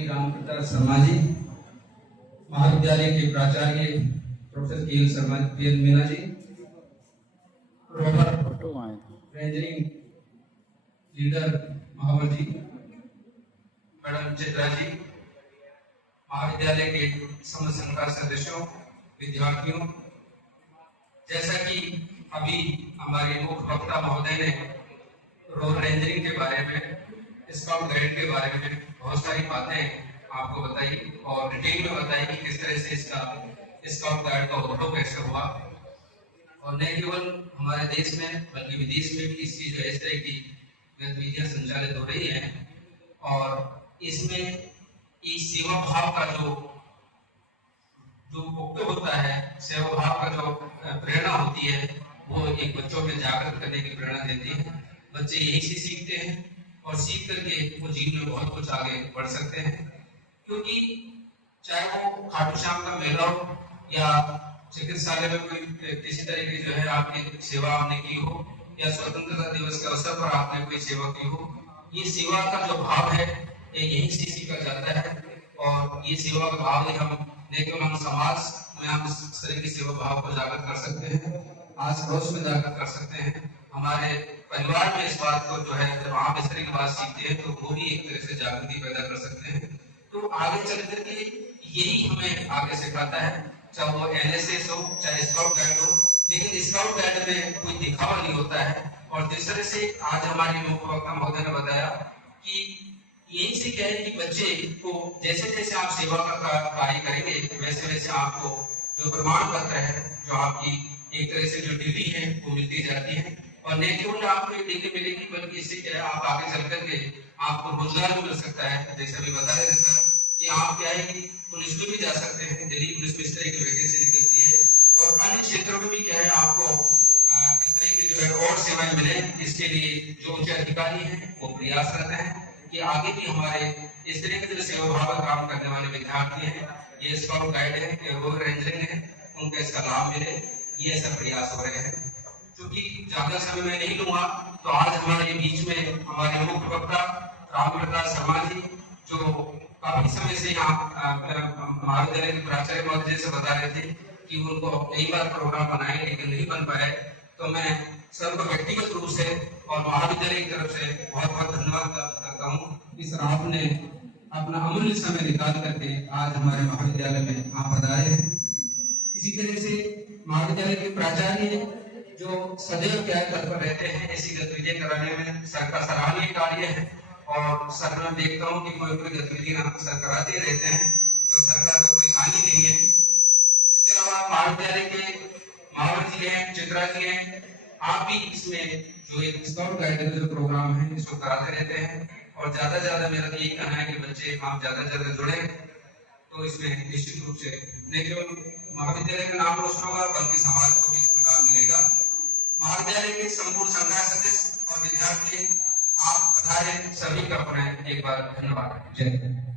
श्री राम प्रताप शर्मा जी, महाविद्यालय के प्राचार्य प्रोफेसर के शर्मा मीना जी, रेंजरिंग लीडर महावर जी, मैडम चित्रा जी, महाविद्यालय के समस्त संकाय सदस्यों, विद्यार्थियों, जैसा कि अभी हमारे मुख्य वक्ता महोदय ने रोड रेंजरिंग के बारे में, स्काउट गाइड के बारे में बहुत सारी बातें आपको बताई और डिटेल में बताई कि किस तरह से इसका स्काउट गाइड का उद्भव कैसे हुआ। और न केवल हमारे देश में बल्कि विदेश में भी इस चीज जो है इस तरह की गतिविधियां संचालित हो रही हैं और इसमें एक सेवा भाव का जो मुक्त होता है, सेवा भाव का जो प्रेरणा होती है वो एक बच्चों में जागृत करने की प्रेरणा देती है। बच्चे यही से सीखते हैं और सीख करके वो जीवन में बहुत कुछ आगे बढ़ सकते हैं, क्योंकि चाहे वो खाटू श्याम का मेला हो या चिकित्सालय में कोई किसी तरह की जो है आपकी सेवा आपने की हो या स्वतंत्रता दिवस के अवसर पर आपने कोई सेवा की हो, ये सेवा का जो भाव है यही से सीखा जाता है। और ये सेवा का भाव ही हम न केवल हम समाज में हम इस तरह की सेवा भाव को जागृत कर सकते हैं, आस पड़ोस में जागृत कर सकते हैं, हमारे परिवार में इस बात को जो है जब आप इस तरह की बात सीखते हैं तो वो भी एक तरह से जागृति पैदा कर सकते हैं। तो आगे चल करके यही हमें आगे सिखाता है, चाहे वो एनएसएस हो चाहे स्काउट गाइड हो, लेकिन स्काउट गाइड में कोई दिखावा नहीं होता है। और जिस तरह से आज हमारे मुख्य वक्ता महोदय ने बताया कि यही से क्या है कि बच्चे को जैसे जैसे आप सेवा का कार्य करेंगे वैसे वैसे आपको जो प्रमाण पत्र है, जो आपकी एक तरह से जो डिग्री है वो मिलती जाती है। और न केवल आपको एक डिग्री मिलेगी बल्कि इससे क्या है आप आगे चल करके आपको रोजगार भी मिल सकता है। जैसे अभी बता रहे थे सर कि आप क्या है कि पुलिस में भी जा सकते हैं, दिल्ली पुलिस में इस तरह की वैकेंसी निकलती है और अन्य क्षेत्रों में भी क्या है आपको इस तरह की जो है और सेवाएं मिले। इसके लिए जो उच्च अधिकारी हैं वो प्रयासरत हैं कि आगे भी हमारे इस तरह के जो सेवा भाव काम करने वाले विद्यार्थी हैं, ये स्काउट गाइड है या रोड रेंजरिंग है, उनको इसका लाभ मिले, ये ऐसा प्रयास हो रहे हैं। क्योंकि ज्यादा समय में नहीं लूंगा तो आज हमारे बीच में हमारे मुख्य वक्ता राम प्रताप शर्मा जी, जो काफी समय से यहाँ महाविद्यालय के प्राचार्य महोदय से बता रहे थे कि उनको कई बार प्रोग्राम बनाए लेकिन नहीं बन पाए, तो मैं सबको व्यक्तिगत रूप से और महाविद्यालय की तरफ से बहुत बहुत धन्यवाद करता हूँ। इस आपने अपना अमूल्य समय निकाल करके आज हमारे महाविद्यालय में आप पधारे हैं। इसी तरह से महाविद्यालय के प्राचार्य जो सदैव क्या तत्पर रहते हैं ऐसी गतिविधियां कराने में सर का सराहनीय कार्य है। और सर मैं देखता हूँ कि कोई कोई गतिविधियां सर कराते रहते हैं, तो सरकार को कोई हानि नहीं है। इसके अलावा महाविद्यालय के महावर जी हैं, चित्रा जी हैं, आप भी इसमें जो एक स्काउट गाइड का जो प्रोग्राम है इसको कराते रहते हैं। और ज्यादा से ज्यादा मेरा यही कहना है कि बच्चे आप ज्यादा से ज्यादा जुड़े तो इसमें निश्चित रूप से न केवल महाविद्यालय का नाम रोशन होगा बल्कि समाज को भी इसमें लाभ मिलेगा। महाविद्यालय के संपूर्ण संकाय सदस्य और विद्यार्थी आप पधारे, सभी का पुनः एक बार धन्यवाद। जय हिंद।